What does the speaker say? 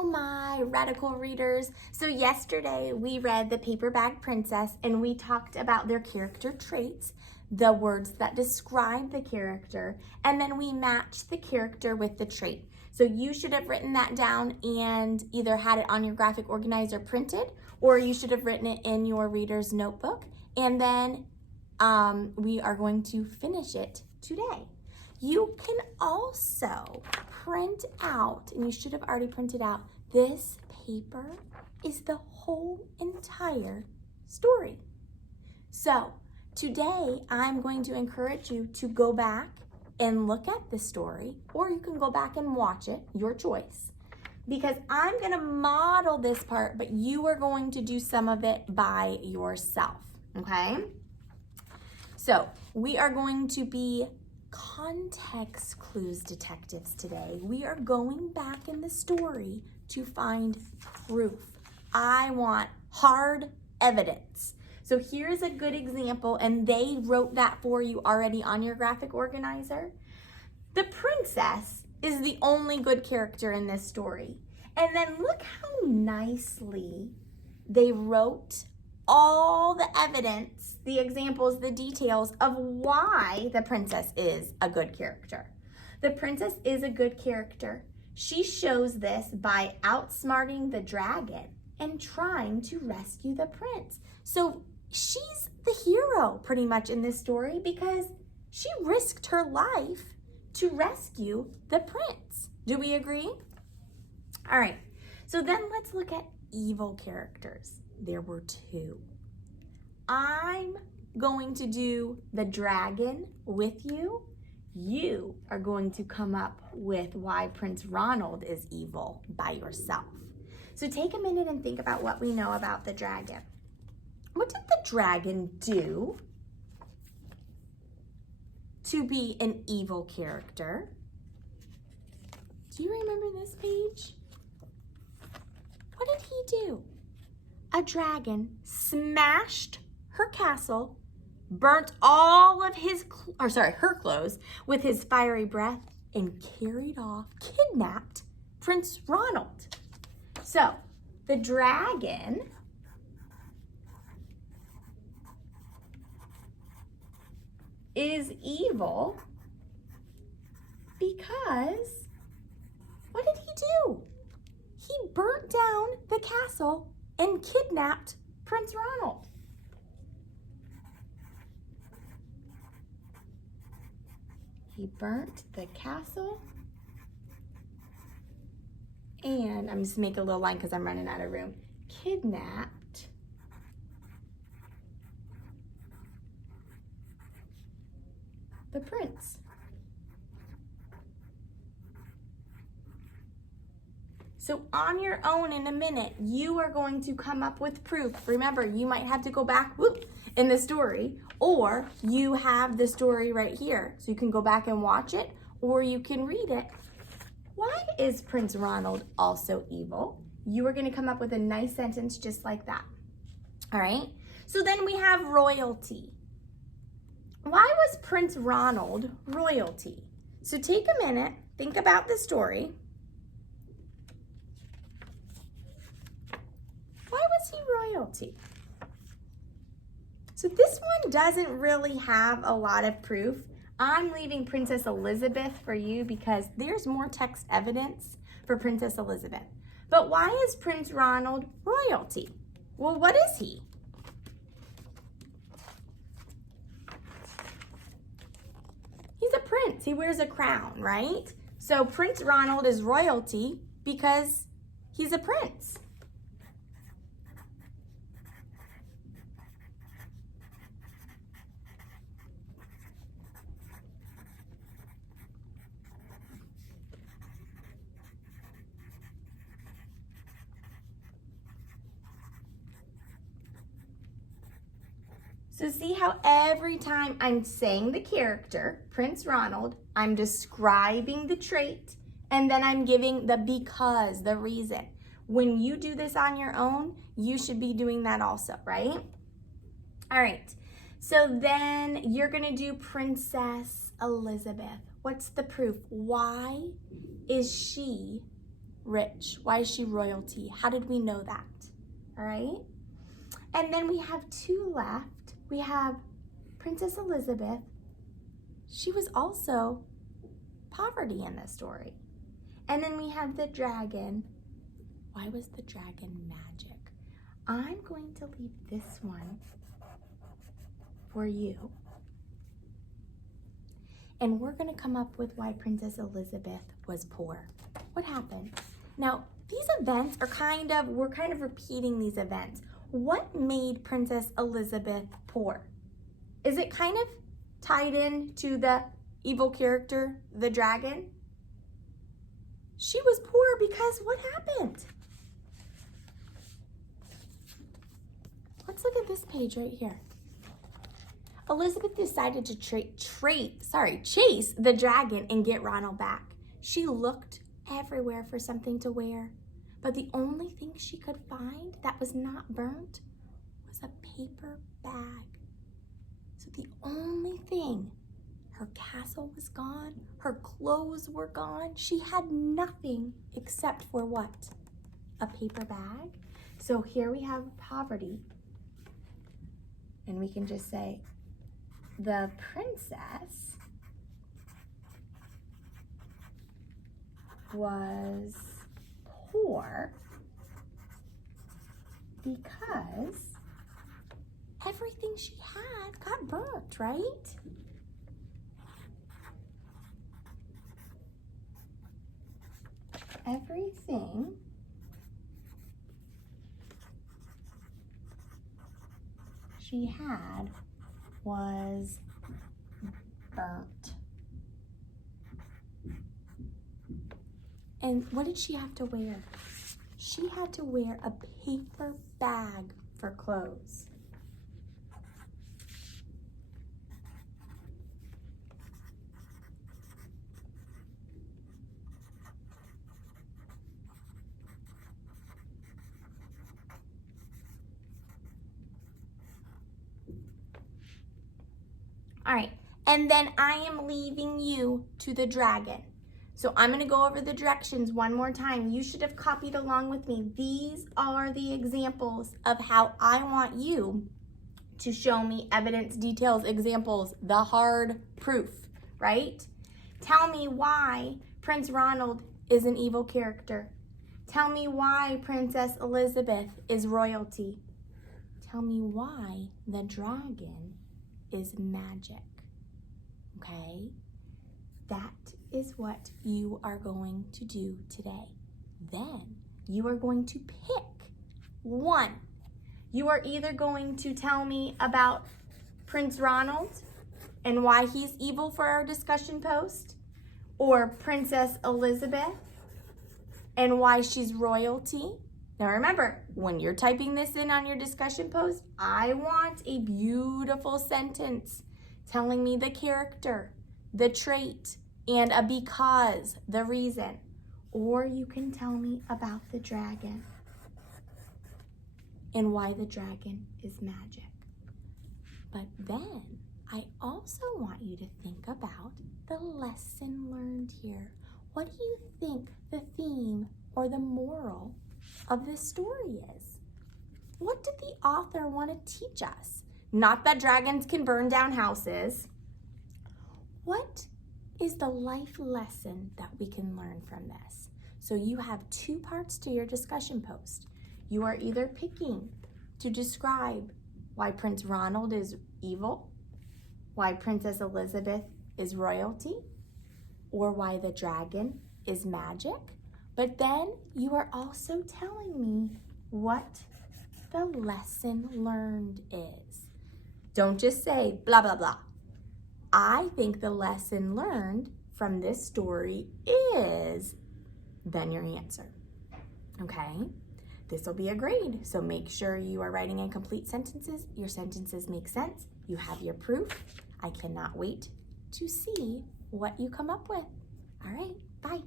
Hello, my radical readers. So yesterday we read The Paperbag Princess and we talked about their character traits, the words that describe the character, and then we matched the character with the trait. So you should have written that down and either had it on your graphic organizer printed, or you should have written it in your reader's notebook. And then we are going to finish it today. You can also print out, and you should have already printed out, this paper is the whole entire story. So today I'm going to encourage you to go back and look at the story, or you can go back and watch it, your choice, because I'm going to model this part, but you are going to do some of it by yourself, okay? So we are going to be context clues detectives today. We are going back in the story to find proof. I want hard evidence. So here's a good example, and they wrote that for you already on your graphic organizer. The princess is the only good character in this story. And then look how nicely they wrote all the evidence, the examples, the details of why the princess is a good character. The princess is a good character. She shows this by outsmarting the dragon and trying to rescue the prince. So she's the hero pretty much in this story because she risked her life to rescue the prince. Do we agree? All right, so then let's look at evil characters. There were two. I'm going to do the dragon with you. You are going to come up with why Prince Ronald is evil by yourself. So take a minute and think about what we know about the dragon. What did the dragon do to be an evil character? Do you remember this page? What did he do? A dragon smashed her castle, burnt all of her clothes with his fiery breath, and carried off, kidnapped Prince Ronald. So the dragon is evil because what did he do? He burnt down the castle and kidnapped Prince Ronald. He burnt the castle, and I'm just making a little line because I'm running out of room. Kidnapped the prince. So on your own in a minute, you are going to come up with proof. Remember, you might have to go back in the story, or you have the story right here. So you can go back and watch it, or you can read it. Why is Prince Ronald also evil? You are going to come up with a nice sentence just like that. All right? So then we have royalty. Why was Prince Ronald royalty? So take a minute, think about the story. Why was he royalty? So this one doesn't really have a lot of proof. I'm leaving Princess Elizabeth for you because there's more text evidence for Princess Elizabeth. But why is Prince Ronald royalty? Well, what is he? He's a prince. He wears a crown, right? So Prince Ronald is royalty because he's a prince. So see how every time I'm saying the character, Prince Ronald, I'm describing the trait, and then I'm giving the because, the reason. When you do this on your own, you should be doing that also, right? All right, so then you're gonna do Princess Elizabeth. What's the proof? Why is she rich? Why is she royalty? How did we know that? All right. And then we have two left. We have Princess Elizabeth. She was also poverty in this story. And then we have the dragon. Why was the dragon magic? I'm going to leave this one for you. And we're going to come up with why Princess Elizabeth was poor. What happened? Now, these events are we're kind of repeating these events. What made Princess Elizabeth poor? Is it kind of tied in to the evil character, the dragon? She was poor because what happened? Let's look at this page right here. Elizabeth decided to chase the dragon and get Ronald back. She looked everywhere for something to wear, but the only thing she could find that was not burnt was a paper bag. So the only thing, her castle was gone, her clothes were gone. She had nothing except for what? A paper bag. So here we have poverty, and we can just say, the princess was poor because everything she had got burnt, right? Everything she had was burnt. And what did she have to wear? She had to wear a paper bag for clothes. All right, and then I am leaving you to the dragon. So I'm gonna go over the directions one more time. You should have copied along with me. These are the examples of how I want you to show me evidence, details, examples, the hard proof, right? Tell me why Prince Ronald is an evil character. Tell me why Princess Elizabeth is royalty. Tell me why the dragon is magic, okay? That is what you are going to do today. Then you are going to pick one. You are either going to tell me about Prince Ronald and why he's evil for our discussion post, or Princess Elizabeth and why she's royalty. Now remember, when you're typing this in on your discussion post, I want a beautiful sentence telling me the character, the trait, and a because, the reason. Or you can tell me about the dragon and why the dragon is magic. But then I also want you to think about the lesson learned here. What do you think the theme or the moral of this story is? What did the author want to teach us? Not that dragons can burn down houses. What is the life lesson that we can learn from this? So you have two parts to your discussion post. You are either picking to describe why Prince Ronald is evil, why Princess Elizabeth is royalty, or why the dragon is magic. But then you are also telling me what the lesson learned is. Don't just say blah, blah, blah. I think the lesson learned from this story is, then your answer, okay? This will be a grade, so make sure you are writing in complete sentences. Your sentences make sense. You have your proof. I cannot wait to see what you come up with. All right, bye.